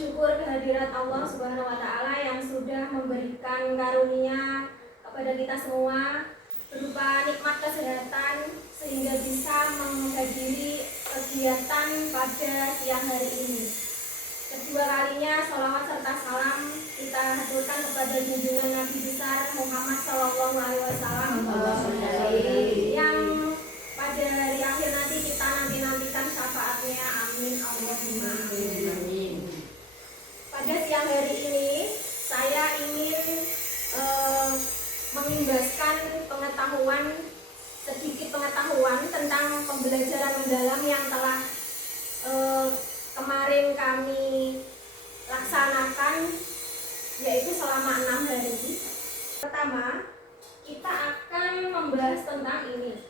syukur kehadirat Allah Subhanahu wa Ta'ala yang sudah memberikan karunia kepada kita semua berupa nikmat kesehatan sehingga bisa menghadiri kegiatan pada siang hari ini. Kedua kalinya sholawat serta salam kita haturkan kepada junjungan Nabi besar Muhammad SAW yang pada hari akhir nanti kita nantikan syafaatnya. Amin Allahumma amin. Pada siang hari ini saya ingin mengimbaskan sedikit pengetahuan tentang pembelajaran mendalam yang telah kemarin kami laksanakan, yaitu selama 6 hari. Pertama, kita akan membahas tentang ini,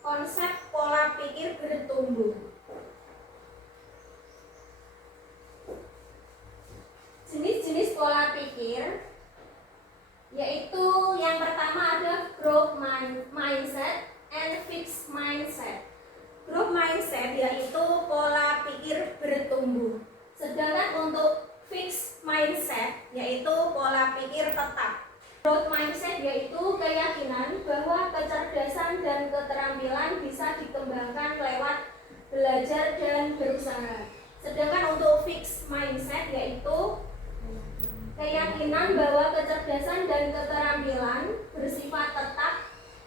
konsep pola pikir bertumbuh. Jenis-jenis pola pikir yaitu yang pertama ada growth mindset and fixed mindset. Growth mindset yaitu pola pikir bertumbuh. Sedangkan untuk fixed mindset yaitu pola pikir tetap. Growth mindset yaitu keyakinan bahwa kecerdasan dan keterampilan bisa dikembangkan lewat belajar dan berusaha. Sedangkan untuk fixed mindset yaitu keyakinan bahwa kecerdasan dan keterampilan bersifat tetap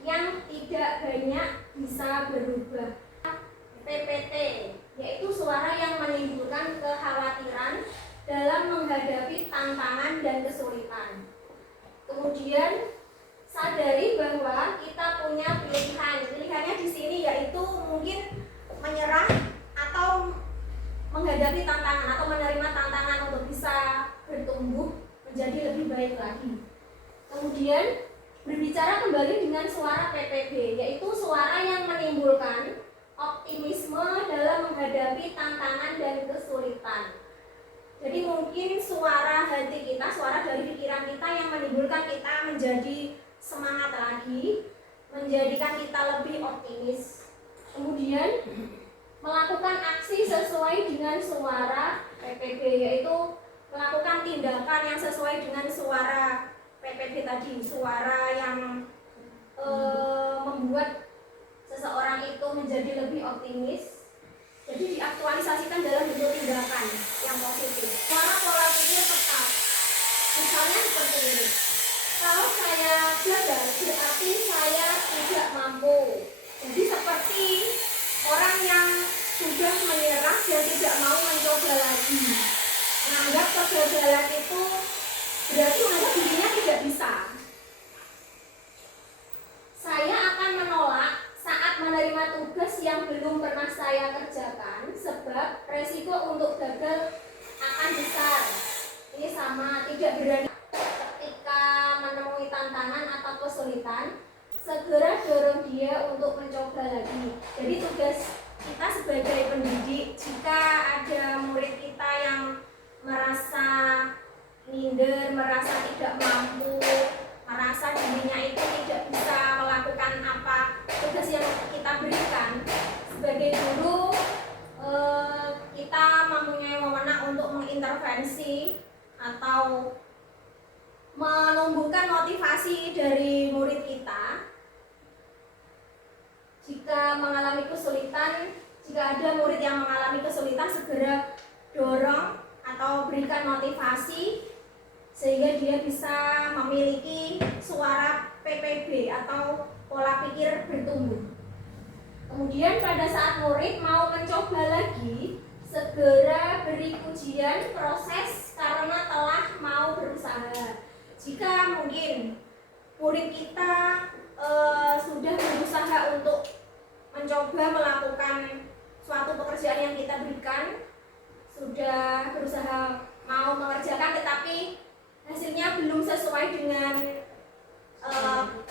yang tidak banyak bisa berubah. PPT yaitu suara yang menimbulkan kekhawatiran dalam menghadapi tantangan dan kesulitan. Kemudian sadari bahwa kita punya pilihan. Pilihannya di sini yaitu mungkin menyerah atau menghadapi tantangan atau menerima tantangan untuk bisa bertumbuh menjadi lebih baik lagi. Kemudian berbicara kembali dengan suara PPB, yaitu suara yang menimbulkan optimisme dalam menghadapi tantangan dan kesulitan. Jadi mungkin suara hati kita, suara dari pikiran kita yang menimbulkan kita menjadi semangat lagi, menjadikan kita lebih optimis. Kemudian melakukan aksi sesuai dengan suara PPB, yaitu melakukan tindakan yang sesuai dengan suara PPB tadi, suara yang membuat seseorang itu menjadi lebih optimis. Jadi diaktualisasikan dalam bentuk tindakan yang positif. Suara pola pikir tetap. Misalnya seperti ini. Kalau saya gagal, berarti saya tidak mampu. Jadi seperti orang yang sudah menyerah dan tidak mau mencoba lagi. Menganggap kegagalan itu berarti menganggap dirinya tidak bisa. Saya akan menolak saat menerima tugas yang belum pernah saya kerjakan, sebab resiko untuk gagal akan besar. Ini sama, tidak berani ketika menemui tantangan atau kesulitan, segera dorong dia untuk mencoba lagi. Jadi tugas kita sebagai pendidik, jika ada murid kita yang merasa minder, merasa tidak mampu, merasa dirinya itu tidak bisa melakukan apa tugas yang kita berikan, sebagai guru kita mempunyai wewenang untuk mengintervensi atau menumbuhkan motivasi dari murid kita. Jika mengalami kesulitan, jika ada murid yang mengalami kesulitan, segera dorong atau berikan motivasi sehingga dia bisa memiliki suara PPB atau pola pikir bertumbuh. Kemudian pada saat murid mau mencoba lagi, segera beri pujian proses karena telah mau berusaha. Jika mungkin murid kita sudah berusaha untuk mencoba melakukan suatu pekerjaan yang kita berikan, sudah berusaha mau mengerjakan tetapi hasilnya belum sesuai dengan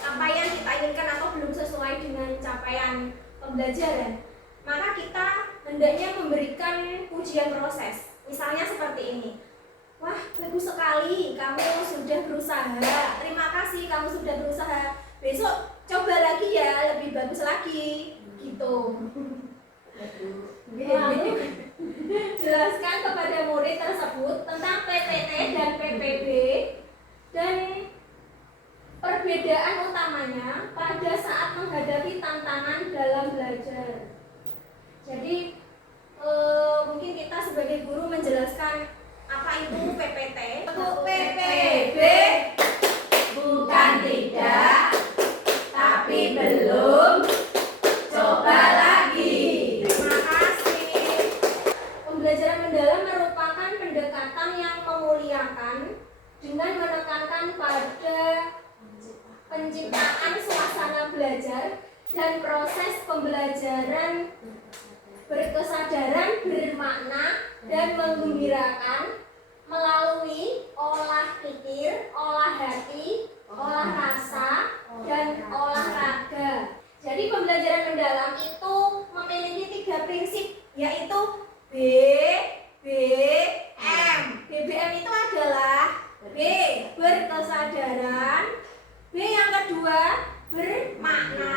apa yang kita inginkan atau belum sesuai dengan capaian pembelajaran, maka kita hendaknya memberikan pujian proses. Misalnya seperti ini, wah bagus sekali kamu sudah berusaha, terima kasih kamu sudah berusaha, besok coba lagi ya, lebih bagus lagi gitu. Lalu jelaskan kepada murid tersebut tentang perbedaan utamanya pada saat menghadapi tantangan dalam belajar. Jadi mungkin kita sebagai guru menjelaskan apa itu PPT. Untuk PPB bukan tidak, tapi belum. Coba lagi. Terima kasih. Pembelajaran mendalam merupakan pendekatan yang memuliakan dengan menekankan pada penciptaan suasana belajar dan proses pembelajaran berkesadaran, bermakna, dan menggembirakan melalui olah pikir, olah hati, olah rasa, dan olahraga. Jadi pembelajaran mendalam itu memiliki 3 prinsip, yaitu BBM. BBM itu adalah B. Berkesadaran. B yang kedua bermakna.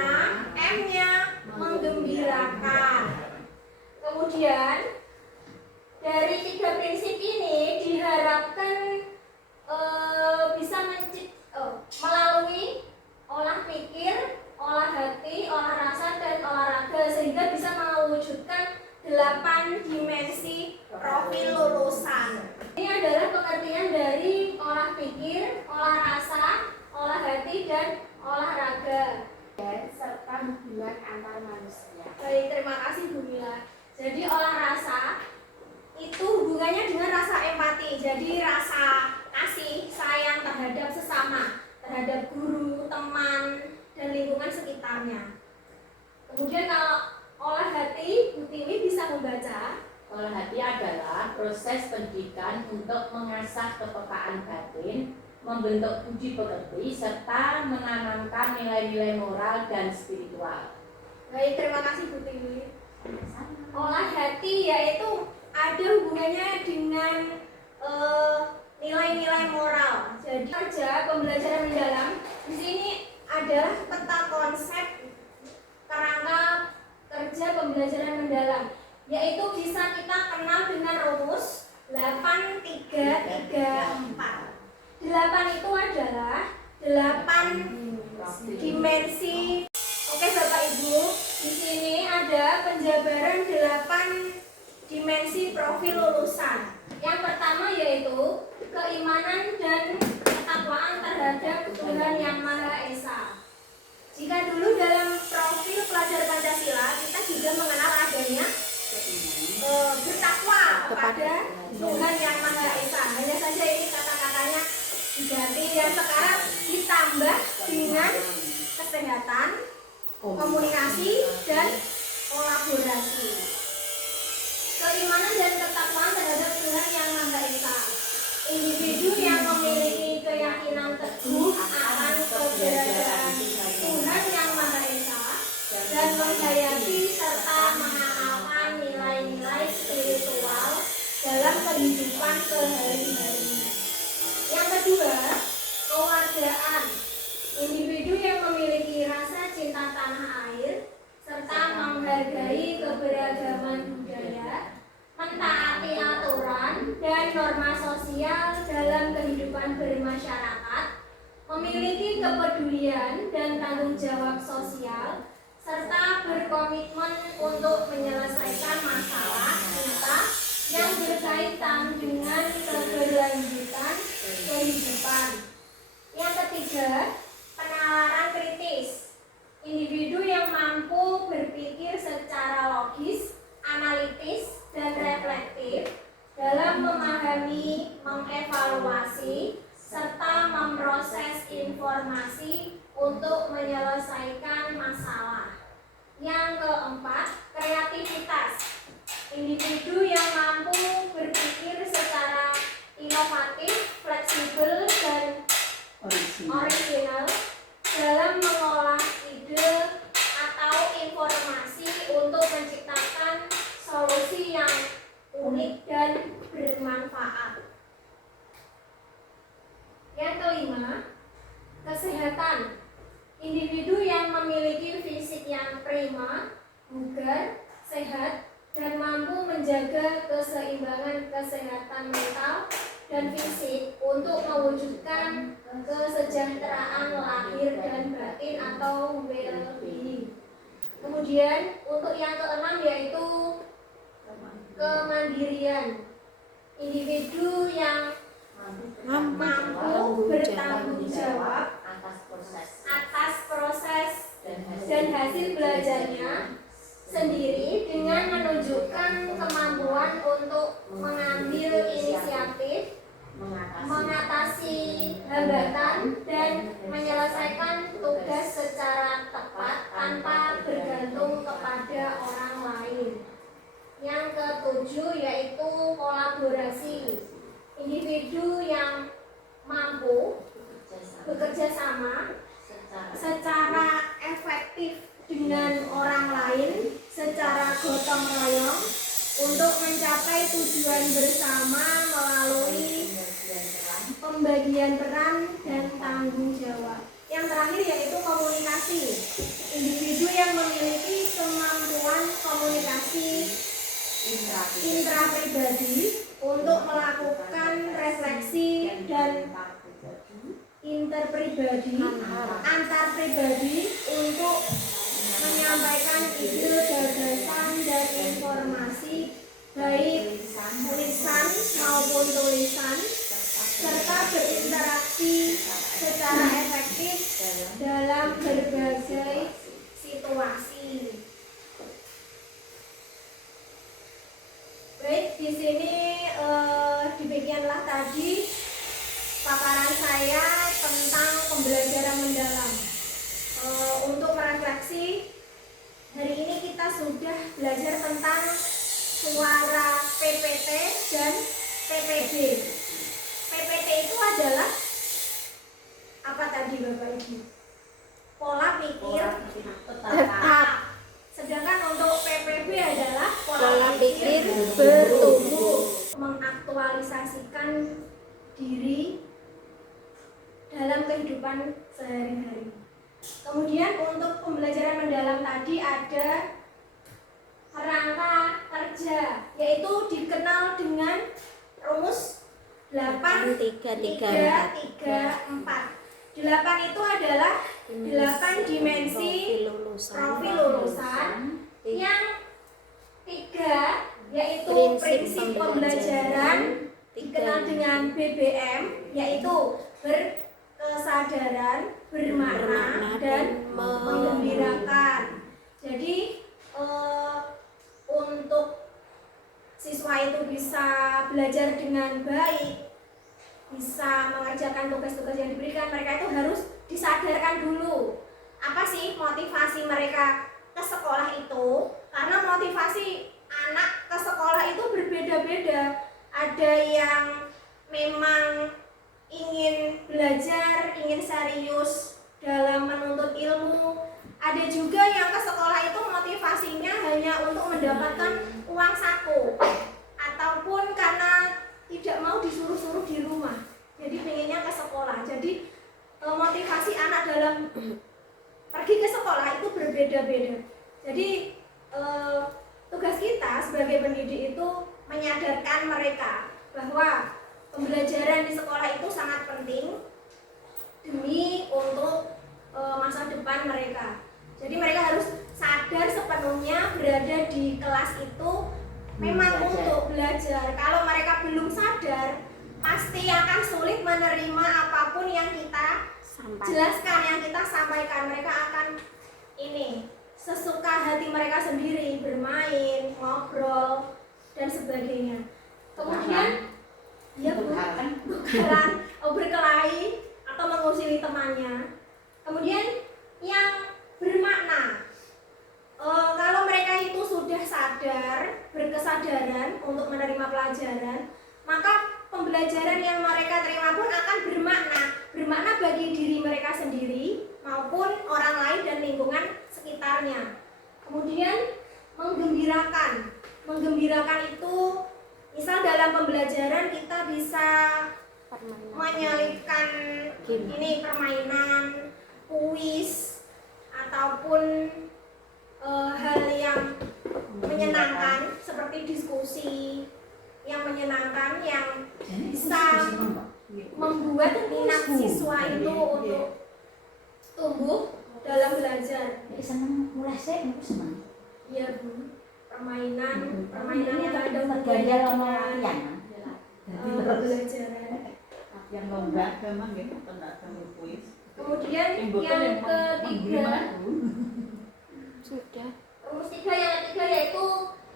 M-nya menggembirakan. Kemudian dari 3 prinsip ini diharapkan bisa melalui olah pikir, olah hati, olah rasa, dan olahraga sehingga bisa mewujudkan 8 dimensi profil lulusan. Ini adalah pengertian dari olah pikir, olah rasa, olah hati, dan olahraga serta hubungan antar manusia. Baik, terima kasih Bu Mila. Jadi olah rasa itu hubungannya dengan rasa empati. Jadi rasa kasih sayang terhadap sesama, terhadap guru, teman, dan lingkungan sekitarnya. Kemudian kalau olah hati, Bu Tiwi bisa membaca. Olah hati adalah proses pendidikan untuk mengasah kepekaan batin, membentuk budi pekerti, serta menanamkan nilai-nilai moral dan spiritual. Baik, terima kasih Bu Tiwi. Olah hati yaitu ada hubungannya dengan nilai-nilai moral. Jadi kerja pembelajaran mendalam di sini adalah peta konsep kerangka kerja pembelajaran mendalam, yaitu bisa kita kenal dengan rumus 8-3-3-4. 8 itu adalah 8 dimensi. Oke Bapak Ibu, di sini ada penjabaran 8 dimensi profil lulusan. Yang pertama yaitu keimanan dan ketakwaan terhadap Tuhan Yang Maha Esa. Jika dulu dalam profil pelajar Pancasila kita juga mengenal adanya bertakwa kepada Tuhan Yang Maha Esa. Hanya saja ini kata-katanya diganti, yang sekarang ditambah dengan kesehatan, komunikasi, dan kolaborasi. Keimanan dan ketakwaan terhadap Tuhan Yang Maha Esa. Individu yang memiliki keyakinan teguh akan keberadaan Tuhan Yang Maha Esa dan menghayati serta mengamalkan nilai-nilai spiritual dalam kehidupan sehari-hari. Yang kedua, kewargaan. Individu yang memiliki rasa cinta tanah air serta menghargai keberagaman budaya, mentaati aturan dan norma sosial dalam kehidupan bermasyarakat, memiliki kepedulian dan tanggung jawab sosial, serta berkomitmen untuk menyelesaikan masalah nyata yang berkaitan dengan keberlanjutan kehidupan. Yang ketiga, penalaran kritis. Individu yang mampu berpikir secara logis, analitis, dan reflektif dalam memahami, mengevaluasi, serta memproses informasi untuk menyelesaikan masalah. Yang keempat, kreativitas. Individu yang mampu berpikir secara inovatif, fleksibel, dan original dalam mengolah ide atau informasi untuk menciptakan solusi yang unik dan bermanfaat. Yang kelima, kesehatan. Individu yang memiliki fisik yang prima, bugar, sehat, dan mampu menjaga keseimbangan kesehatan mental, dan fisik untuk mewujudkan kesejahteraan lahir dan batin atau well-being. Kemudian untuk yang keenam yaitu kemandirian. Individu yang mampu bertanggung jawab atas proses dan hasil belajarnya sendiri dengan menunjukkan kemampuan untuk mengambil inisiatif, mengatasi hambatan, dan menyelesaikan tugas secara tepat tanpa bergantung kepada orang lain. Yang ketujuh yaitu kolaborasi. Individu yang mampu bekerja sama secara efektif dengan orang lain secara gotong royong untuk mencapai tujuan bersama melalui pembagian peran dan tanggung jawab. Yang terakhir yaitu komunikasi. Individu yang memiliki kemampuan komunikasi intrapribadi untuk melakukan refleksi dan interpribadi, antar pribadi untuk menyampaikan ide, gagasan, dan informasi baik lisan maupun tulisan, serta berinteraksi secara efektif dalam berbagai situasi. Baik, di sini demikianlah tadi paparan saya tentang pembelajaran mendalam. Untuk merefleksi, hari ini kita sudah belajar tentang suara PPT dan PPB. PPT itu adalah apa tadi Bapak Ibu? Pola pikir tetap. Sedangkan untuk PPB adalah pola pikir bertumbuh, mengaktualisasikan diri dalam kehidupan sehari-hari. Kemudian untuk pembelajaran mendalam tadi ada kerangka kerja, yaitu dikenal dengan rumus 8-3-3-4. 8 itu adalah 8 dimensi profil lulusan. Yang 3 yaitu prinsip pembelajaran, dikenal dengan BBM, yaitu berkesadaran, bermakna, dan menggembirakan. Jadi untuk siswa itu bisa belajar dengan baik, bisa mengerjakan tugas-tugas yang diberikan, mereka itu harus disadarkan dulu apa sih motivasi mereka ke sekolah itu. Karena motivasi anak ke sekolah itu berbeda-beda. Ada yang memang ingin belajar, ingin serius dalam menuntut ilmu. Ada juga yang ke sekolah itu motivasinya hanya untuk mendapatkan uang saku, ataupun karena tidak mau disuruh-suruh di rumah, jadi pengennya ke sekolah. Jadi motivasi anak dalam pergi ke sekolah itu berbeda-beda. Jadi tugas kita sebagai pendidik itu menyadarkan mereka bahwa pembelajaran di sekolah itu sangat penting demi untuk masa depan mereka. Jadi mereka harus sadar sepenuhnya berada di kelas itu memang untuk belajar. Kalau mereka belum sadar, pasti akan sulit menerima apapun yang kita jelaskan, yang kita sampaikan. Mereka akan sesuka hati mereka sendiri, bermain, ngobrol, dan sebagainya. Kemudian tukaran, berkelahi atau mengusili temannya. Kemudian yang bermakna, kalau mereka itu sudah sadar, berkesadaran untuk menerima pelajaran, maka pembelajaran yang mereka terima pun akan bermakna bagi diri mereka sendiri maupun orang lain dan lingkungan sekitarnya. Kemudian menggembirakan itu, misal dalam pembelajaran kita bisa menyelipkan permainan, kuis, ataupun hal yang menyenangkan seperti diskusi yang menyenangkan, yang bisa bisa membuat minat siswa itu untuk tumbuh dalam belajar. Seneng mulai sih, aku seneng. Iya Bu, permainan yang ada gaya lama latihan. pembelajaran. Yang lomba gampang ya, tentang kuis. Kemudian yang ketiga, Sudah. rumus tiga yang ketiga yaitu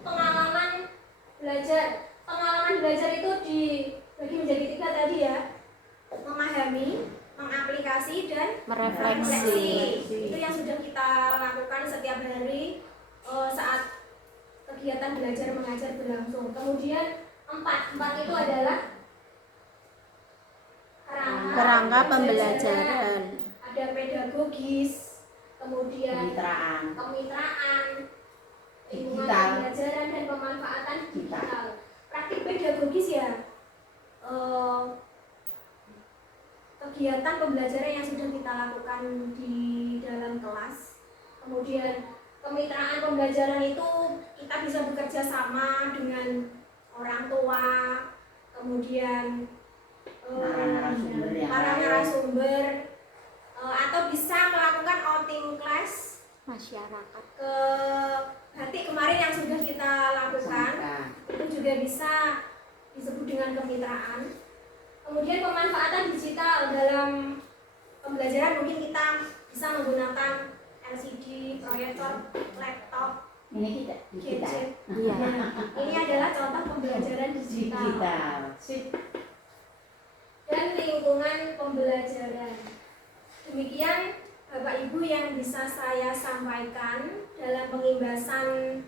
pengalaman belajar. Pengalaman belajar itu dibagi menjadi tiga tadi ya, memahami, mengaplikasi, dan merefleksi. Itu yang sudah kita lakukan setiap hari saat kegiatan belajar mengajar berlangsung. Kemudian empat itu adalah kerangka pembelajaran. Ada pedagogis, kemudian kemitraan, lingkungan pembelajaran, dan pemanfaatan digital. Praktik pedagogis ya, kegiatan pembelajaran yang sudah kita lakukan di dalam kelas. Kemudian kemitraan pembelajaran itu kita bisa bekerja sama dengan orang tua, kemudian para narasumber, atau bisa melakukan outing class Masyarakat. ke batik kemarin yang sudah kita lakukan. Itu juga bisa disebut dengan kemitraan. Kemudian pemanfaatan digital dalam pembelajaran, mungkin kita bisa menggunakan LCD, proyektor, laptop, Ini kita. gadget. Iya. Ini adalah contoh pembelajaran digital. Dan lingkungan pembelajaran. Demikian Bapak Ibu yang bisa saya sampaikan dalam pengimbasan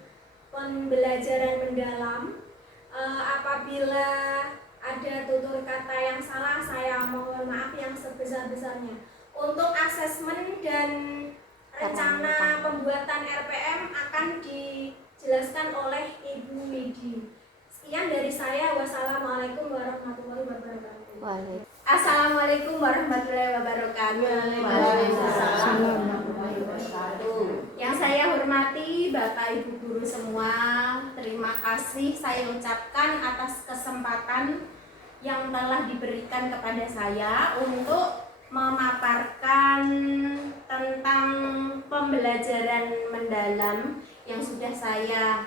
pembelajaran mendalam. Apabila ada tutur kata yang salah, saya mohon maaf yang sebesar-besarnya. Untuk asesmen dan rencana pembuatan RPM akan dijelaskan oleh Ibu Widi. Sekian dari saya. Wassalamualaikum warahmatullahi wabarakatuh. Assalamualaikum warahmatullahi wabarakatuh. Yang saya hormati Bapak Ibu guru semua, terima kasih saya ucapkan atas kesempatan yang telah diberikan kepada saya untuk memaparkan tentang pembelajaran mendalam yang sudah saya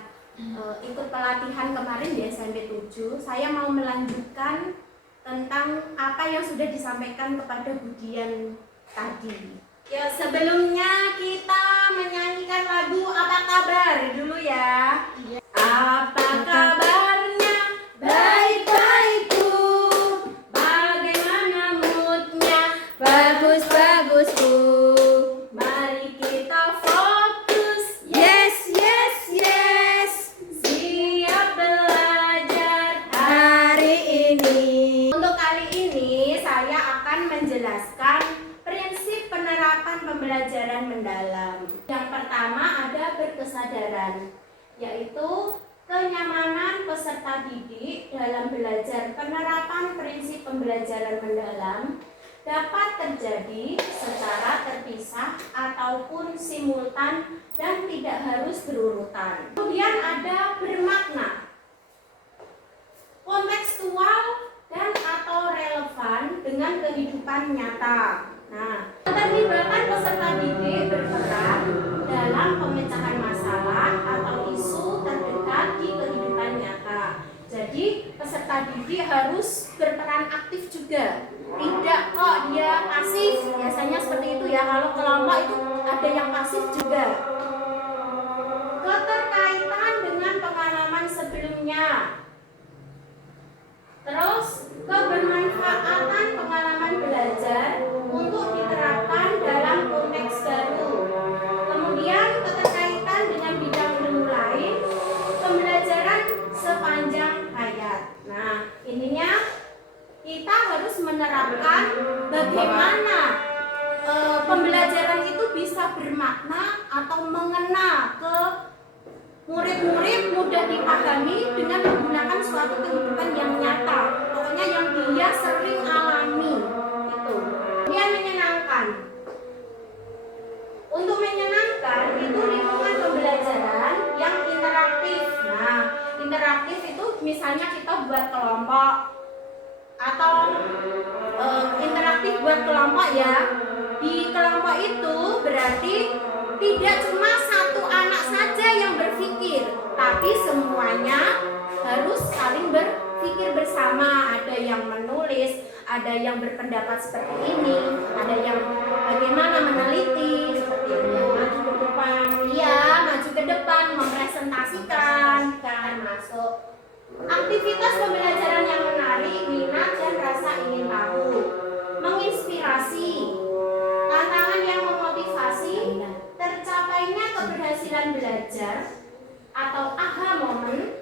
ikut pelatihan kemarin di SMP 7. Saya mau melanjutkan tentang apa yang sudah disampaikan kepada Bu Dian tadi. Ya, sebelumnya kita menyanyikan lagu Apa Kabar dulu ya. Apa kabarnya? Baik-baik Bu. Bagaimana moodnya? Bagus Bu. Mari kita fokus. Yes. Siap belajar Hari ini. Untuk kali ini saya akan menjelaskan prinsip penerapan pembelajaran mendalam. Yang pertama ada berkesadaran, yaitu kenyamanan peserta didik dalam belajar. Penerapan prinsip pembelajaran mendalam dapat terjadi secara terpisah ataupun simultan dan tidak harus berurutan. Kemudian ada bermakna, kontekstual dan atau relevan dengan kehidupan nyata. Nah, keterlibatan peserta didik berperan dalam pemecahan masalah atau isu terdekat di kehidupan nyata. Jadi, peserta didik harus berperan aktif juga. Tidak kok dia pasif. Biasanya seperti itu ya. Kalau kelompok itu ada yang pasif juga. Keterkaitan dengan pengalaman sebelumnya. Terus kebermanfaatan pengalaman belajar untuk diterapkan dalam konteks baru. Kemudian keterkaitan dengan bidang ilmu lain, pembelajaran sepanjang hayat. Nah, ininya kita harus menerapkan bagaimana pembelajaran itu bisa bermakna atau mengena ke murid-murid, mudah dipahami dengan menggunakan suatu kehidupan yang nyata, pokoknya yang dia sering alami itu. Kemudian menyenangkan. Untuk menyenangkan itu lingkungan pembelajaran yang interaktif. Nah, interaktif itu misalnya kita buat kelompok kelompok ya. Di kelompok itu berarti tidak cuma satu anak saja yang berpikir, tapi semuanya harus saling berpikir bersama. Ada yang menulis, ada yang berpendapat seperti ini, ada yang bagaimana meneliti seperti itu. Maju ke depan, iya, maju ke depan, mempresentasikan, termasuk aktivitas pembelajaran yang menarik, minat dan rasa ingin tahu, menginspirasi, tantangan yang memotivasi, tercapainya keberhasilan belajar atau aha momen,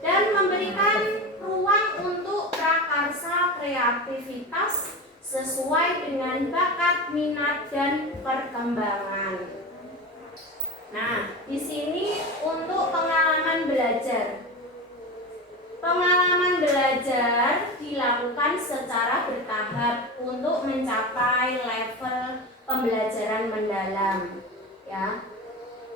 dan memberikan ruang untuk prakarsa kreativitas sesuai dengan bakat, minat, dan perkembangan. Nah, di sini untuk pengalaman belajar. Pengalaman belajar dilakukan secara bertahap untuk mencapai level pembelajaran mendalam. Ya.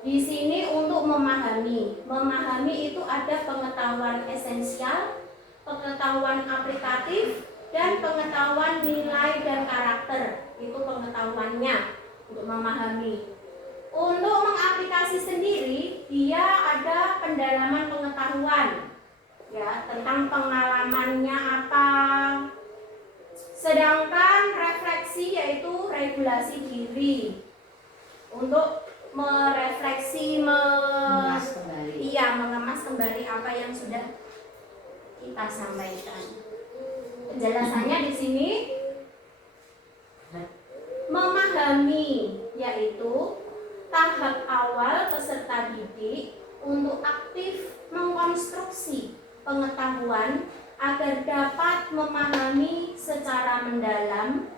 Di sini untuk memahami. Memahami itu ada pengetahuan esensial, pengetahuan aplikatif, dan pengetahuan nilai dan karakter. Itu pengetahuannya untuk memahami. Untuk mengaplikasi sendiri, dia ada pendalaman pengetahuan. Ya, tentang pengalamannya apa. Sedangkan refleksi yaitu regulasi diri. Untuk merefleksi, mengemas kembali apa yang sudah kita sampaikan. Penjelasannya di sini memahami yaitu tahap awal peserta didik untuk aktif mengkonstruksi pengetahuan agar dapat memahami secara mendalam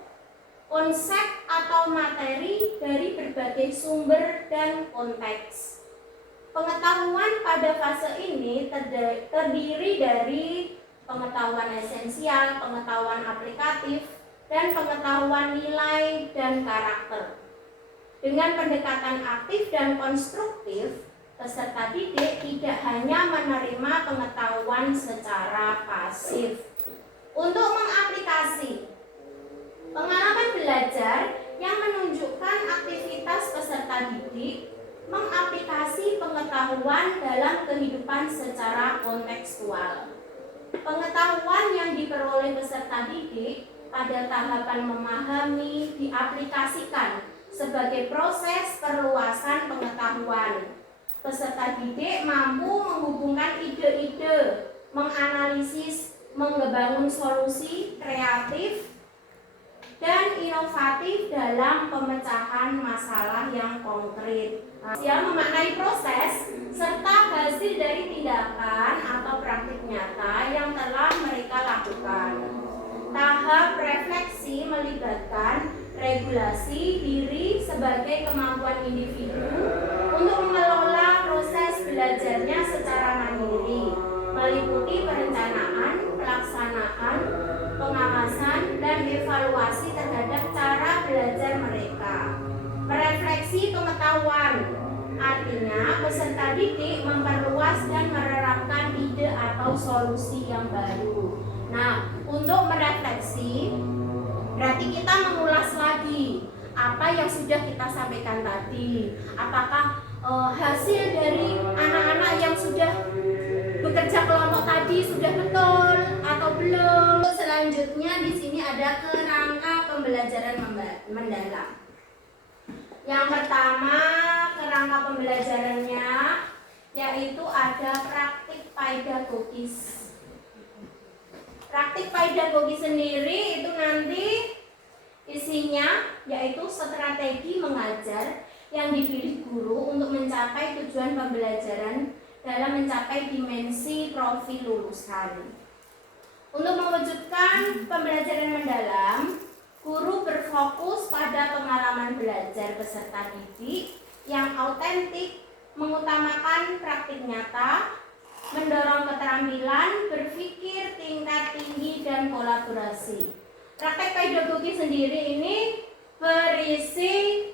konsep atau materi dari berbagai sumber dan konteks. Pengetahuan pada fase ini terdiri dari pengetahuan esensial, pengetahuan aplikatif, dan pengetahuan nilai dan karakter. Dengan pendekatan aktif dan konstruktif, peserta didik tidak hanya menerima pengetahuan secara pasif. Untuk mengaplikasi pengalaman belajar yang menunjukkan aktivitas peserta didik mengaplikasi pengetahuan dalam kehidupan secara kontekstual. Pengetahuan yang diperoleh peserta didik pada tahapan memahami diaplikasikan sebagai proses perluasan pengetahuan. Peserta didik mampu menghubungkan ide-ide, menganalisis, membangun solusi kreatif dan inovatif dalam pemecahan masalah yang konkret. Dia memaknai proses serta hasil dari tindakan atau praktik nyata yang telah mereka lakukan. Tahap refleksi melibatkan regulasi diri sebagai kemampuan individu untuk mengelola proses belajarnya secara mandiri, meliputi perencanaan, pelaksanaan, pengawasan, dan evaluasi terhadap cara belajar mereka. Merefleksi pengetahuan, artinya peserta didik memperluas dan menerapkan ide atau solusi yang baru. Nah, untuk merefleksi berarti kita mengulas lagi apa yang sudah kita sampaikan tadi. Apakah hasil dari anak-anak yang sudah bekerja kelompok tadi sudah betul atau belum? Selanjutnya di sini ada kerangka pembelajaran mendalam. Yang pertama, kerangka pembelajarannya yaitu ada praktik pedagogis. Praktik pedagogis sendiri itu nanti isinya yaitu strategi mengajar yang dipilih guru untuk mencapai tujuan pembelajaran dalam mencapai dimensi profil lulusan. Untuk mewujudkan pembelajaran mendalam, guru berfokus pada pengalaman belajar peserta didik yang autentik, mengutamakan praktik nyata, mendorong keterampilan berpikir tingkat tinggi dan kolaborasi. Praktek pedagogi sendiri ini berisi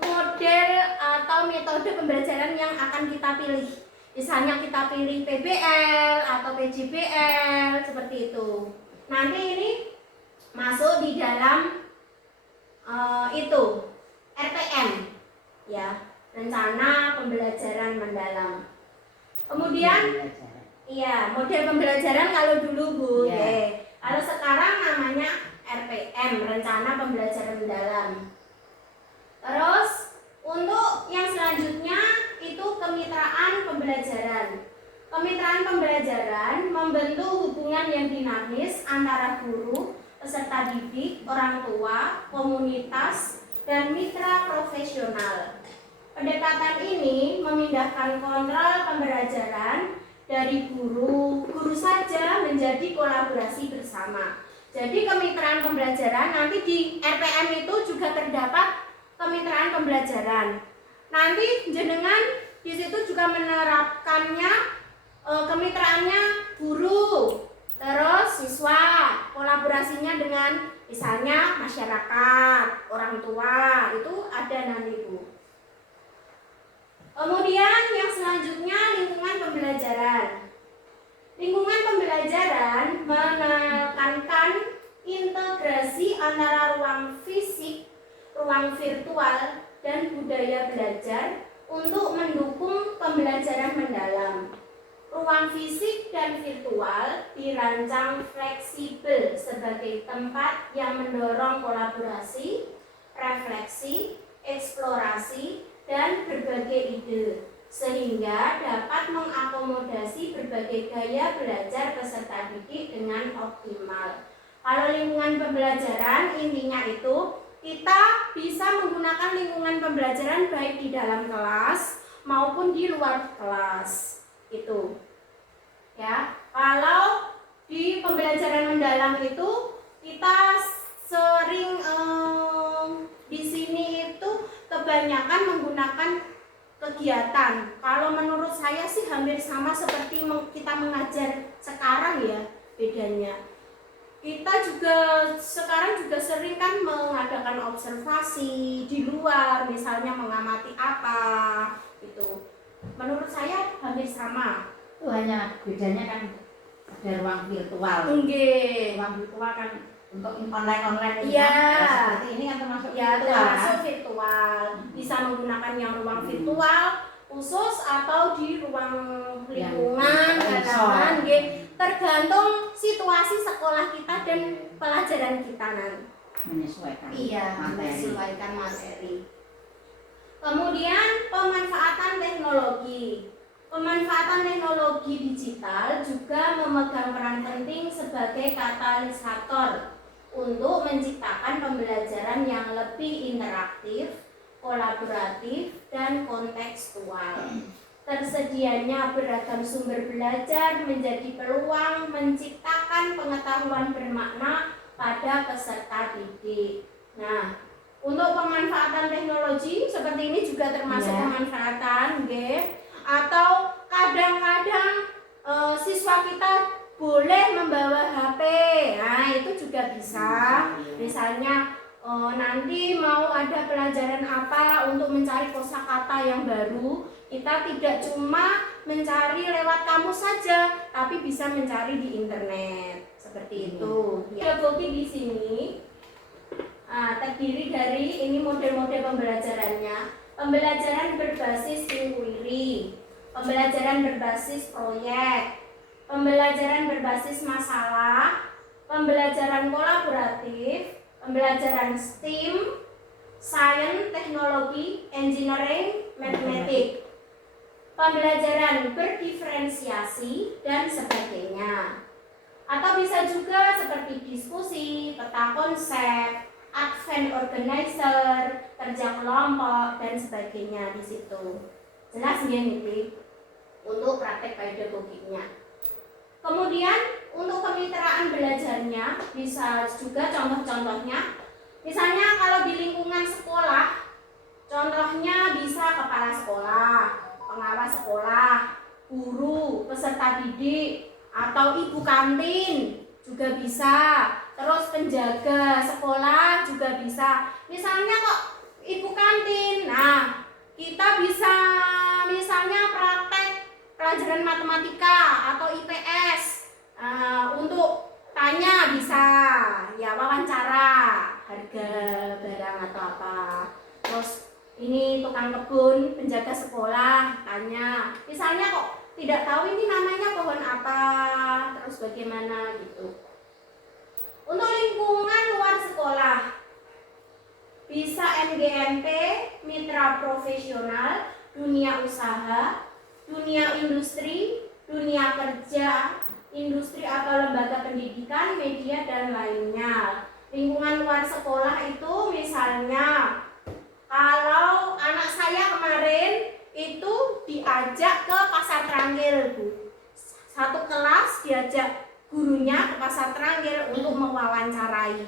model atau metode pembelajaran yang akan kita pilih. Misalnya kita pilih PBL atau PJBL seperti itu. Nanti ini masuk di dalam itu RPM ya, rencana pembelajaran mendalam. Kemudian iya, model pembelajaran kalau dulu Bu, Iya. kalau sekarang namanya RPM, rencana pembelajaran mendalam. Terus untuk yang selanjutnya itu kemitraan pembelajaran. Kemitraan pembelajaran membentuk hubungan yang dinamis antara guru, peserta didik, orang tua, komunitas, dan mitra profesional. Pendekatan ini memindahkan kontrol pembelajaran dari guru saja menjadi kolaborasi bersama. Jadi kemitraan pembelajaran nanti di RPM itu juga terdapat kemitraan pembelajaran. Nanti jenengan di situ juga menerapkannya kemitraannya guru, terus siswa, kolaborasinya dengan misalnya masyarakat, orang tua, itu ada nanti Bu. Kemudian yang selanjutnya lingkungan pembelajaran. Lingkungan pembelajaran menekankan integrasi antara ruang fisik, ruang virtual, dan budaya belajar untuk mendukung pembelajaran mendalam. Ruang fisik dan virtual dirancang fleksibel sebagai tempat yang mendorong kolaborasi, refleksi, eksplorasi, dan berbagai ide, sehingga dapat mengakomodasi berbagai gaya belajar peserta didik dengan optimal. Kalau lingkungan pembelajaran intinya itu kita bisa menggunakan lingkungan pembelajaran baik di dalam kelas maupun di luar kelas. Itu ya, kalau di pembelajaran mendalam itu kita sering di sini itu kebanyakan menggunakan kegiatan. Kalau menurut saya sih hampir sama seperti kita mengajar sekarang ya, bedanya. Kita juga sekarang juga sering kan mengadakan observasi di luar, misalnya mengamati apa itu. Menurut saya hampir sama. Itu hanya bedanya kan ada ruang virtual. Nggih. Ruang virtual kan untuk online ini Iya. kan, seperti ini kan termasuk Ya, virtual. termasuk virtual. Bisa menggunakan yang ruang virtual khusus atau di ruang lingkungan halaman, nggih. Tergantung situasi sekolah kita dan pelajaran kita nanti. Menyesuaikan Iya, materi. menyesuaikan materi. Kemudian pemanfaatan teknologi. Pemanfaatan teknologi digital juga memegang peran penting sebagai katalisator untuk menciptakan pembelajaran yang lebih interaktif, kolaboratif, dan kontekstual. Tersedianya beragam sumber belajar menjadi peluang menciptakan pengetahuan bermakna pada peserta didik. Nah, untuk pemanfaatan teknologi seperti ini juga termasuk pemanfaatan, nggih. Atau kadang-kadang siswa kita boleh membawa HP. Nah, itu juga bisa. Misalnya nanti mau ada pelajaran apa untuk mencari kosakata yang baru, kita tidak cuma mencari lewat kamus saja, tapi bisa mencari di internet. Seperti itu. Pedagogi di sini terdiri dari ini model-model pembelajarannya. Pembelajaran berbasis inquiry, pembelajaran berbasis proyek, pembelajaran berbasis masalah, pembelajaran kolaboratif, pembelajaran STEAM, Science, Teknologi, Engineering, Mathematics, pembelajaran berdiferensiasi, dan sebagainya. Atau bisa juga seperti diskusi, peta konsep, advent organizer, kerja kelompok, dan sebagainya di situ. Jelas ya nih untuk praktek pedagogiknya. Kemudian untuk kemitraan belajarnya bisa juga contoh-contohnya. Misalnya kalau di lingkungan sekolah, contohnya bisa kepala sekolah, pengawas sekolah, guru, peserta didik, atau ibu kantin juga bisa. Terus penjaga sekolah juga bisa. Misalnya kok ibu kantin, nah kita bisa misalnya praktek pelajaran matematika atau IPS untuk tanya bisa, ya wawancara harga barang pedagang atau apa. Terus ini tukang kebun, penjaga sekolah, tanya. Misalnya kok tidak tahu ini namanya pohon apa, terus bagaimana gitu. Untuk lingkungan luar sekolah, bisa MGMP, mitra profesional, dunia usaha, dunia industri, dunia kerja, industri atau lembaga pendidikan, media, dan lainnya. Lingkungan luar sekolah itu misalnya, kalau anak saya kemarin itu diajak ke pasar Tranggil, Bu. Satu kelas diajak gurunya ke pasar Tranggil untuk mewawancarai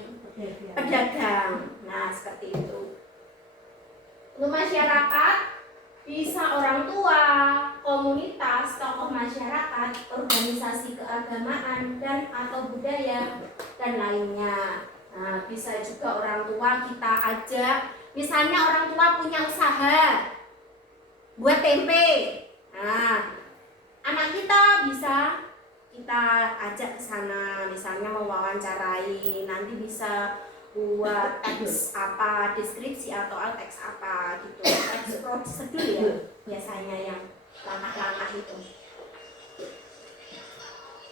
pedagang. Nah, seperti itu. Untuk masyarakat, bisa orang tua, komunitas, tokoh masyarakat, organisasi keagamaan dan atau budaya dan lainnya. Nah, bisa juga orang tua kita ajak, misalnya orang tua punya usaha buat tempe. Nah, anak kita bisa kita ajak ke sana, misalnya mewawancarai, nanti bisa buat teks apa, deskripsi atau teks apa gitu, teks prosedur ya biasanya yang langkah-langkah itu.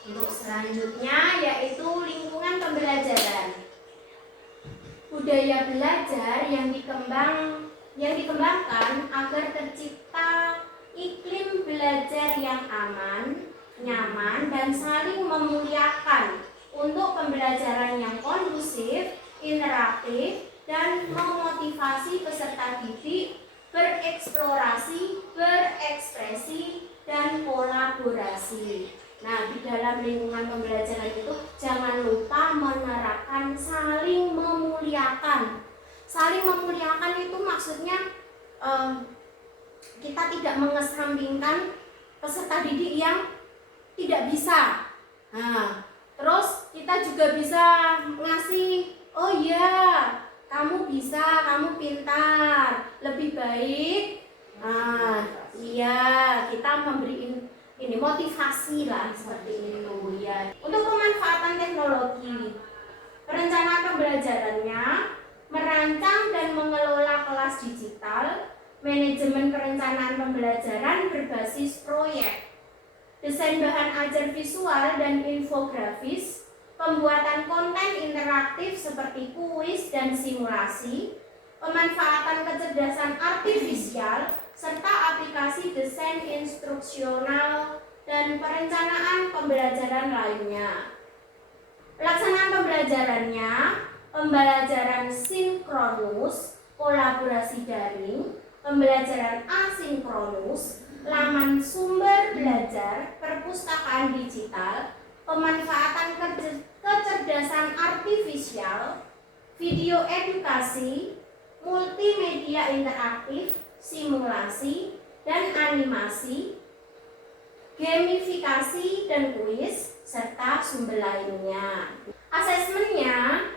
Untuk selanjutnya yaitu lingkungan pembelajaran. Budaya belajar yang dikembangkan agar tercipta iklim belajar yang aman, nyaman, dan saling memuliakan untuk pembelajaran yang kondusif, interaktif, dan memotivasi peserta didik bereksplorasi, berekspresi, dan kolaborasi. Nah, di dalam lingkungan pembelajaran itu jangan lupa menerapkan saling memuliakan. Saling memuliakan itu maksudnya kita tidak mengesampingkan peserta didik yang tidak bisa. Nah, terus kita juga bisa ngasih, oh iya, kamu bisa, kamu pintar, lebih baik. Iya, kita memberi ini motivasi lah seperti itu ya. Untuk pemanfaatan teknologi, perencanaan pembelajarannya, merancang dan mengelola kelas digital, manajemen perencanaan pembelajaran berbasis proyek, desain bahan ajar visual dan infografis, pembuatan konten interaktif seperti kuis dan simulasi, pemanfaatan kecerdasan artifisial, serta aplikasi desain instruksional dan perencanaan pembelajaran lainnya. Pelaksanaan pembelajarannya, pembelajaran sinkronus, kolaborasi daring, pembelajaran asinkronus, laman sumber belajar, perpustakaan digital, pemanfaatan kecerdasan artifisial, video edukasi, multimedia interaktif, simulasi dan animasi, gamifikasi dan kuis, serta sumber lainnya. Asesmennya,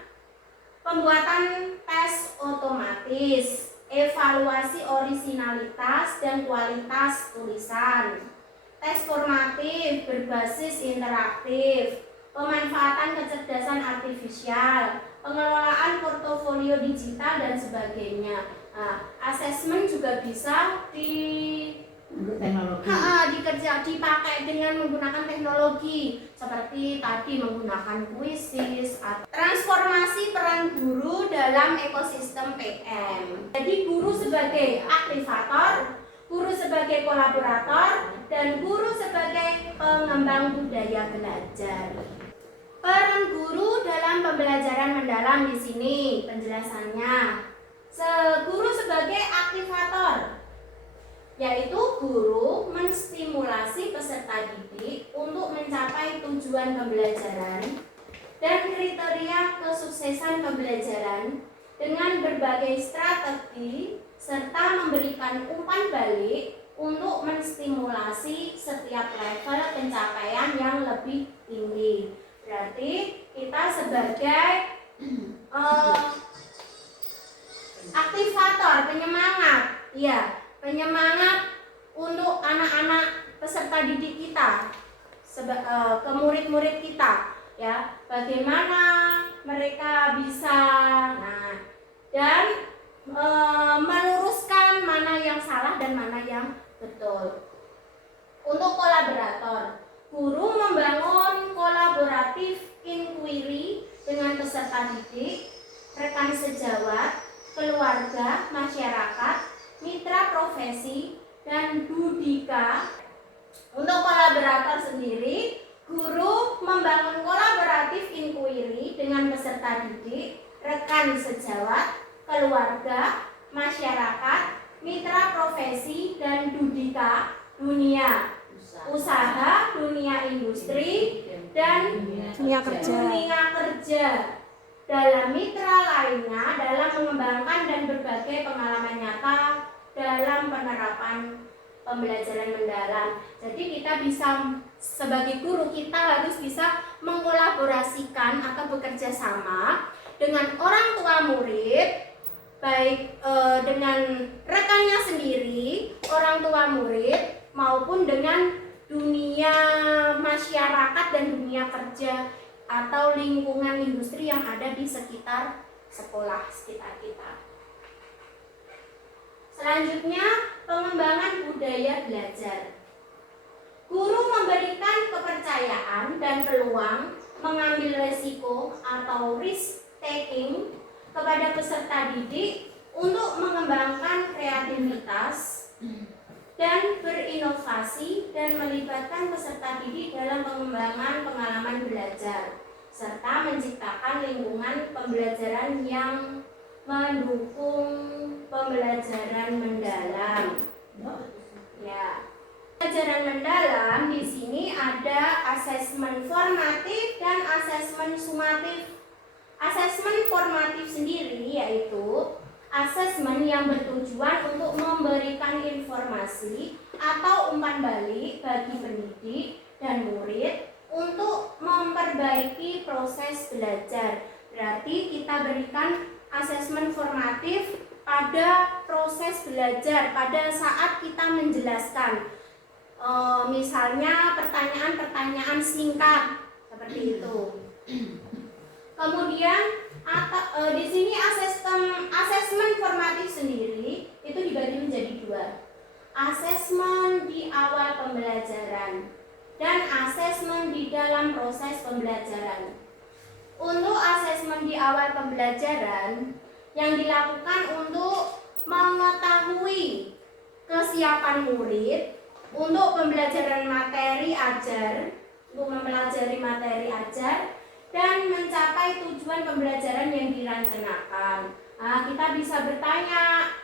pembuatan tes otomatis, evaluasi orisinalitas dan kualitas tulisan, tes formatif berbasis interaktif, pemanfaatan kecerdasan artifisial, pengelolaan portofolio digital dan sebagainya. Nah, asesmen juga bisa dipakai dengan menggunakan teknologi seperti tadi menggunakan kuisis atau transformasi peran guru dalam ekosistem PM. Jadi guru sebagai aktivator, guru sebagai kolaborator, dan guru sebagai pengembang budaya belajar. Peran guru dalam pembelajaran mendalam di sini penjelasannya. Guru sebagai aktivator, yaitu guru menstimulasi peserta didik untuk mencapai tujuan pembelajaran dan kriteria kesuksesan pembelajaran dengan berbagai strategi serta memberikan umpan balik untuk menstimulasi setiap level pencapaian yang lebih tinggi. Berarti kita sebagai aktivator, penyemangat, ya, penyemangat untuk anak-anak peserta didik kita, ke murid-murid kita, ya, bagaimana mereka bisa, dan Betul. Untuk kolaborator, guru membangun kolaboratif inquiry dengan peserta didik, rekan sejawat, keluarga, masyarakat, mitra profesi, dan Dudika. Untuk kolaborator sendiri, guru membangun kolaboratif inquiry dengan peserta didik, rekan sejawat, keluarga, masyarakat, mitra profesi, dan Dudika, dunia usaha, dunia industri, dan Dunia kerja. dalam mitra lainnya dalam mengembangkan dan berbagai pengalaman nyata dalam penerapan pembelajaran mendalam. Jadi kita bisa sebagai guru, kita harus bisa mengkolaborasikan atau bekerja sama dengan orang tua murid, baik dengan rekannya sendiri, orang tua murid, maupun dengan dunia masyarakat dan dunia kerja atau lingkungan industri yang ada di sekitar sekolah sekitar kita. Selanjutnya, pengembangan budaya belajar. Guru memberikan kepercayaan dan peluang mengambil resiko atau risk taking kepada peserta didik untuk mengembangkan kreativitas dan berinovasi dan melibatkan peserta didik dalam pengembangan pengalaman belajar serta menciptakan lingkungan pembelajaran yang mendukung pembelajaran mendalam. Ya. Pembelajaran mendalam di sini ada asesmen formatif dan asesmen sumatif. Asesmen formatif sendiri yaitu asesmen yang bertujuan untuk memberikan informasi atau umpan balik bagi pendidik dan murid untuk memperbaiki proses belajar. Berarti kita berikan asesmen formatif pada proses belajar, pada saat kita menjelaskan. Misalnya pertanyaan-pertanyaan singkat seperti itu. Kemudian di sini asesmen formatif sendiri itu dibagi menjadi dua. Asesmen di awal pembelajaran dan asesmen di dalam proses pembelajaran. Untuk asesmen di awal pembelajaran yang dilakukan untuk mengetahui kesiapan murid untuk pembelajaran materi ajar, untuk mempelajari materi ajar dan mencapai tujuan pembelajaran yang dirancangkan. Kita bisa bertanya,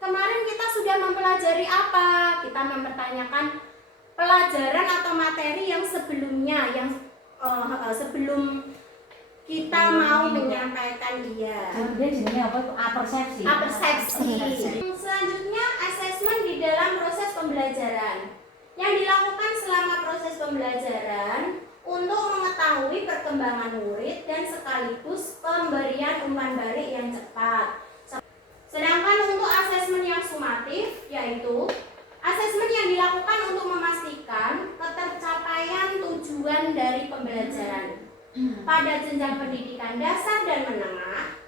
kemarin kita sudah mempelajari apa? Kita mempertanyakan pelajaran atau materi yang sebelumnya, yang sebelum kita mau menyampaikan dia. Kemudian jenisnya apa itu? Apersepsi. Apersepsi. Selanjutnya asesmen di dalam proses pembelajaran yang dilakukan selama proses pembelajaran untuk mengetahui perkembangan murid dan sekaligus pemberian umpan balik yang cepat. Sedangkan untuk asesmen yang sumatif yaitu asesmen yang dilakukan untuk memastikan ketercapaian tujuan dari pembelajaran. Pada jenjang pendidikan dasar dan menengah,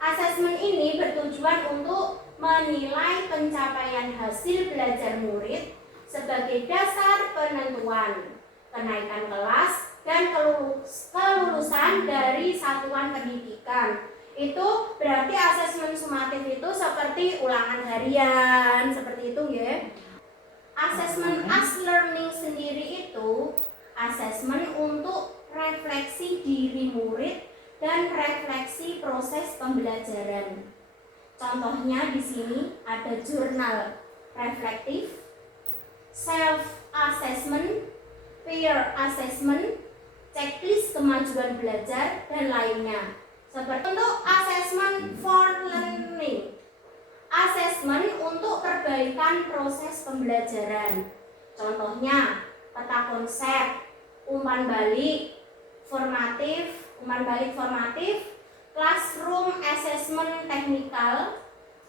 asesmen ini bertujuan untuk menilai pencapaian hasil belajar murid sebagai dasar penentuan kenaikan kelas dan kelulusan dari satuan pendidikan. Itu berarti asesmen sumatif itu seperti ulangan harian, seperti itu ya. Asesmen as learning sendiri itu asesmen untuk refleksi diri murid dan refleksi proses pembelajaran. Contohnya di sini ada jurnal reflektif, self assessment, peer assessment, checklist kemajuan belajar dan lainnya. Seperti untuk assessment for learning, asesmen untuk perbaikan proses pembelajaran. Contohnya peta konsep, umpan balik formatif, classroom assessment technical,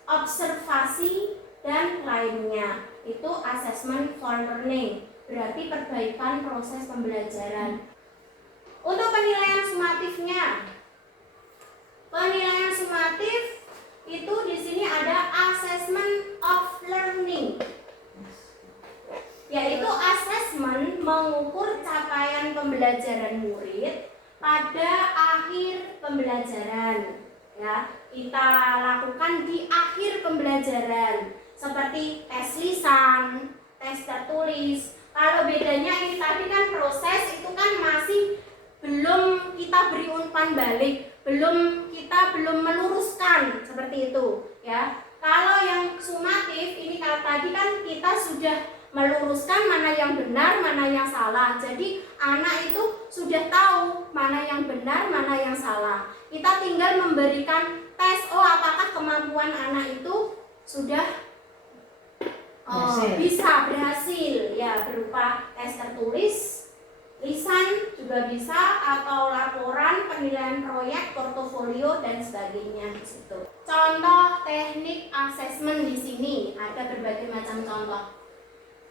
observasi dan lainnya. Itu assessment for learning, berarti perbaikan proses pembelajaran. Untuk penilaian sumatifnya, penilaian sumatif itu di sini ada assessment of learning. assessment mengukur capaian pembelajaran murid pada akhir pembelajaran. Ya, kita lakukan di akhir pembelajaran seperti tes lisan, tes tertulis. Kalau bedanya ini tadi kan proses itu kan masih belum kita beri umpan balik, kita belum meluruskan seperti itu, ya. Kalau yang sumatif ini kalau tadi kan kita sudah meluruskan mana yang benar, mana yang salah. Jadi anak itu sudah tahu mana yang benar, mana yang salah. Kita tinggal memberikan tes, apakah kemampuan anak itu sudah bisa berhasil, ya, berupa tes tertulis, lisan juga bisa, atau laporan, penilaian proyek, portofolio dan sebagainya di situ. Contoh teknik asesmen di sini ada berbagai macam contoh.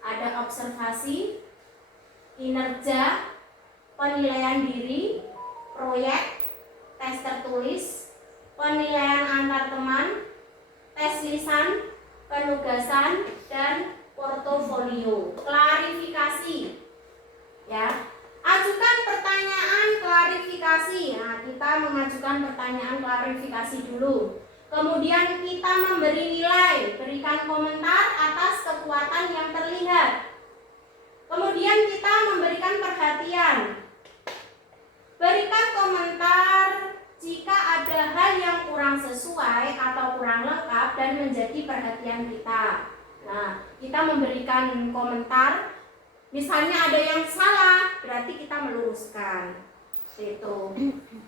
Ada observasi, kinerja, penilaian diri, proyek, tes tertulis, penilaian antar teman, tes lisan, penugasan, dan portofolio. Klarifikasi, ya, ajukan pertanyaan klarifikasi. Nah, kita mengajukan pertanyaan klarifikasi dulu. Kemudian kita memberi nilai, berikan komentar atas kekuatan yang terlihat. Kemudian kita memberikan perhatian, berikan komentar jika ada hal yang kurang sesuai atau kurang lengkap dan menjadi perhatian kita. Nah, kita memberikan komentar, misalnya ada yang salah, berarti kita meluruskan. Itu.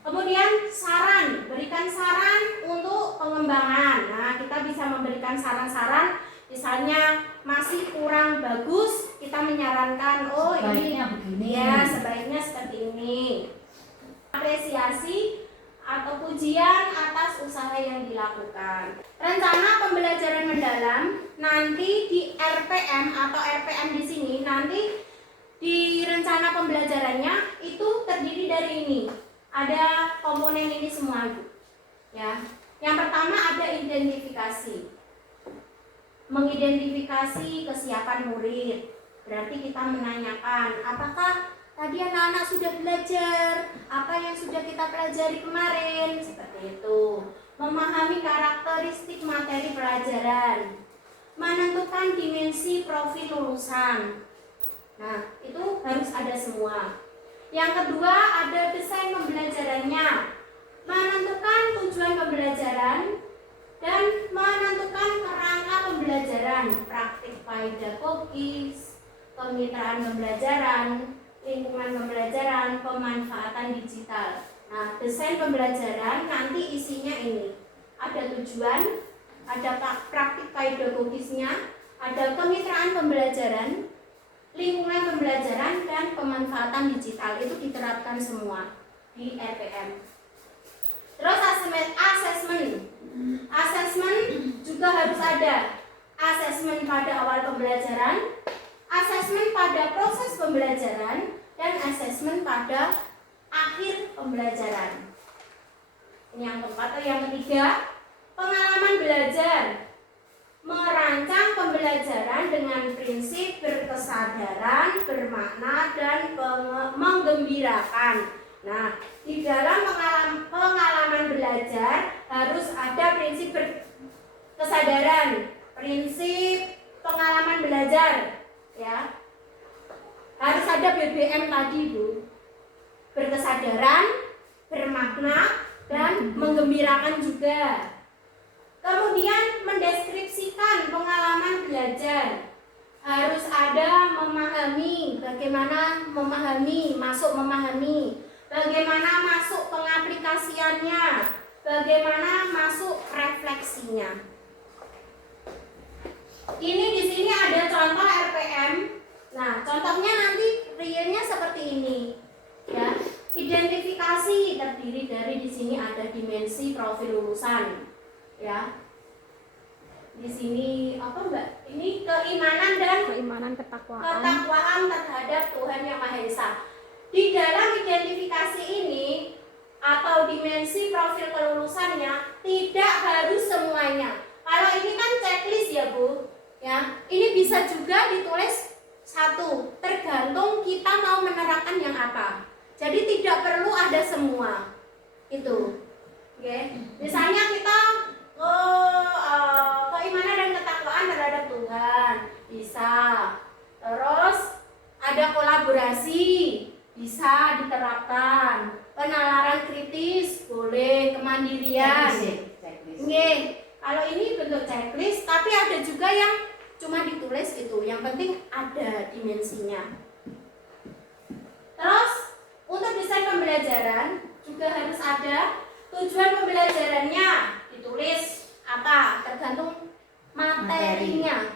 Kemudian saran, berikan saran untuk pengembangan. Nah, kita bisa memberikan saran-saran, misalnya masih kurang bagus, kita menyarankan, Sebaiknya ini begini. ya, sebaiknya seperti ini. Apresiasi atau pujian atas usaha yang dilakukan. Rencana pembelajaran mendalam nanti di RPM atau RPM di sini nanti di rencana pembelajarannya itu terdiri dari ini. Ada komponen ini semua, ya. Yang pertama ada identifikasi. Mengidentifikasi kesiapan murid. Berarti kita menanyakan, apakah tadi anak-anak sudah belajar apa yang sudah kita pelajari kemarin, seperti itu. Memahami karakteristik materi pelajaran, menentukan dimensi profil lulusan. Nah, itu harus ada semua. Yang kedua ada desain pembelajarannya, menentukan tujuan pembelajaran dan menentukan kerangka pembelajaran, praktik pedagogis, kemitraan pembelajaran, lingkungan pembelajaran, pemanfaatan digital. Nah, desain pembelajaran nanti isinya ini. Ada tujuan, ada praktik pedagogisnya, ada kemitraan pembelajaran, lingkungan pembelajaran, dan pemanfaatan digital. Itu diterapkan semua di RPM. Terus asesmen juga harus ada. Asesmen pada awal pembelajaran, asesmen pada proses pembelajaran, dan asesmen pada akhir pembelajaran. Ini yang keempat. Atau yang ketiga, pengalaman belajar. Merancang pembelajaran dengan prinsip berkesadaran, bermakna, dan menggembirakan. Nah, di dalam pengalaman belajar harus ada prinsip berkesadaran, prinsip pengalaman belajar, ya. Harus ada BBM tadi, Bu. Berkesadaran, bermakna, dan menggembirakan juga. Kemudian mendeskripsikan pengalaman belajar. Harus ada memahami, bagaimana memahami, masuk memahami, bagaimana masuk pengaplikasiannya, bagaimana masuk refleksinya. Ini di sini ada contoh RPM. Nah, contohnya nanti realnya seperti ini, ya. Identifikasi terdiri dari di sini ada dimensi profil lulusan, ya. Di sini apa, Mbak? Ini keimanan ketakwaan terhadap Tuhan Yang Maha Esa. Di dalam identifikasi ini atau dimensi profil kelulusannya tidak harus semuanya. Kalau ini kan checklist ya, Bu. Ya, ini bisa juga ditulis Satu, tergantung kita mau menerapkan yang apa. Jadi tidak perlu ada semua. Itu. Oke. Misalnya kita keimanan dan ketakwaan terhadap Tuhan, bisa. Terus ada kolaborasi, bisa diterapkan. Penalaran kritis boleh, kemandirian. Checklist. Nggih, kalau ini bentuk checklist, tapi ada juga yang cuma ditulis itu. Yang penting ada dimensinya. Terus untuk desain pembelajaran juga harus ada tujuan pembelajarannya, ditulis apa, tergantung materinya,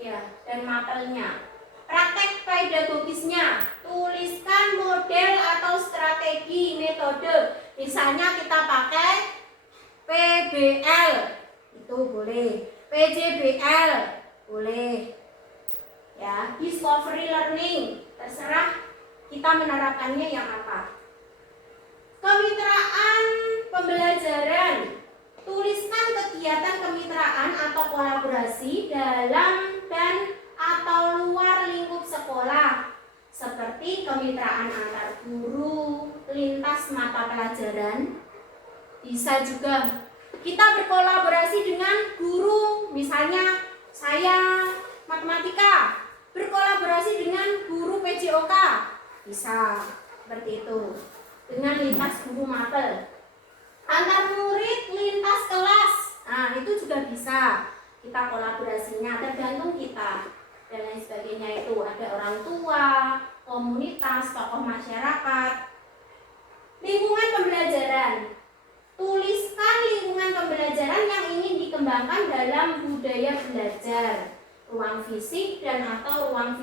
ya, dan mapelnya. Praktek pedagogisnya, tuliskan model atau strategi metode. Misalnya kita pakai PBL, itu boleh. PJBL, boleh. Ya, discovery learning, terserah kita menerapkannya yang apa. Kemitraan pembelajaran, tuliskan kegiatan kemitraan atau kolaborasi dalam dan atau luar lingkup sekolah, seperti kemitraan antar guru, lintas mata pelajaran. Bisa juga kita berkolaborasi dengan guru, misalnya saya matematika berkolaborasi dengan guru PJOK, bisa seperti itu, dengan lintas guru mapel. Antar murid lintas kelas, nah itu juga bisa kita kolaborasinya, tergantung kita dan lain sebagainya. Itu ada orang tua, komunitas, tokoh masyarakat. Lingkungan pembelajaran, tuliskan lingkungan pembelajaran yang ingin dikembangkan dalam budaya belajar, ruang fisik dan atau ruang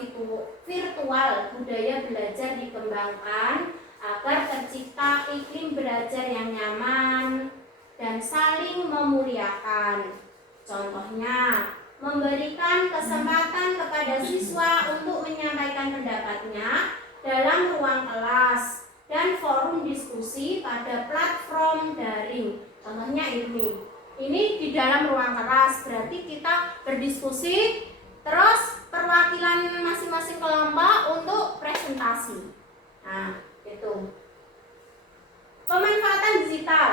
virtual. Budaya belajar dikembangkan agar tercipta iklim belajar yang nyaman dan saling memuliakan. Contohnya, memberikan kesempatan kepada siswa untuk menyampaikan pendapatnya dalam ruang kelas dan forum diskusi pada platform daring. Contohnya ini di dalam ruang kelas, berarti kita berdiskusi, terus perwakilan masing-masing kelompok untuk presentasi. Nah, itu. Pemanfaatan digital,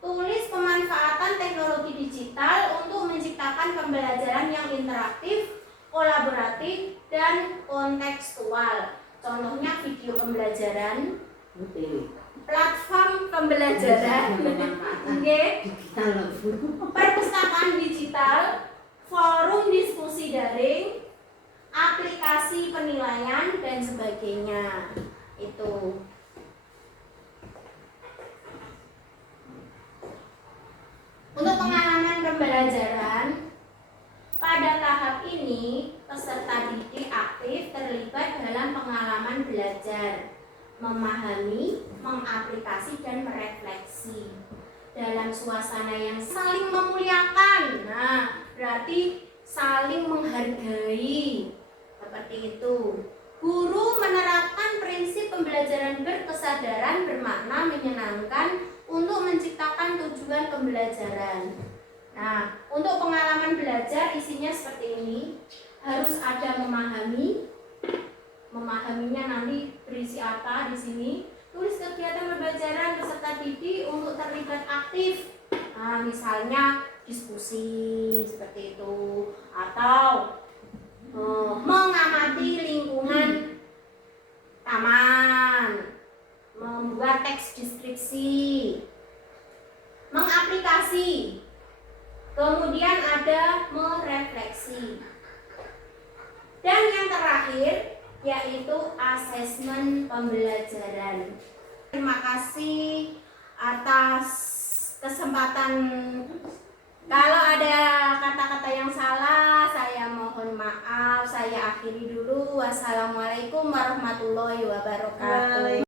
tulis pemanfaatan teknologi digital untuk menciptakan pembelajaran yang interaktif, kolaboratif, dan kontekstual. Contohnya video pembelajaran, platform pembelajaran, perpustakaan digital, forum diskusi daring, aplikasi penilaian, dan sebagainya. Itu. Untuk pengalaman pembelajaran, pada tahap ini peserta didik aktif terlibat dalam pengalaman belajar, memahami, mengaplikasi, dan merefleksi dalam suasana yang saling memuliakan. Nah, berarti saling menghargai, seperti itu. Guru menerapkan prinsip pembelajaran berkesadaran, bermakna, menyenangkan untuk menciptakan tujuan pembelajaran. Nah, untuk pengalaman belajar isinya seperti ini. Harus ada memahami. Memahaminya nanti berisi apa di sini. Tulis kegiatan pembelajaran peserta didik untuk terlibat aktif. Nah, misalnya diskusi seperti itu, atau mengamati lingkungan taman, membuat teks deskripsi, mengaplikasi, kemudian ada merefleksi, dan yang terakhir yaitu asesmen pembelajaran. Terima kasih atas kesempatan. Kalau ada kata-kata yang salah, saya mohon maaf. Saya akhiri dulu. Wassalamualaikum warahmatullahi wabarakatuh.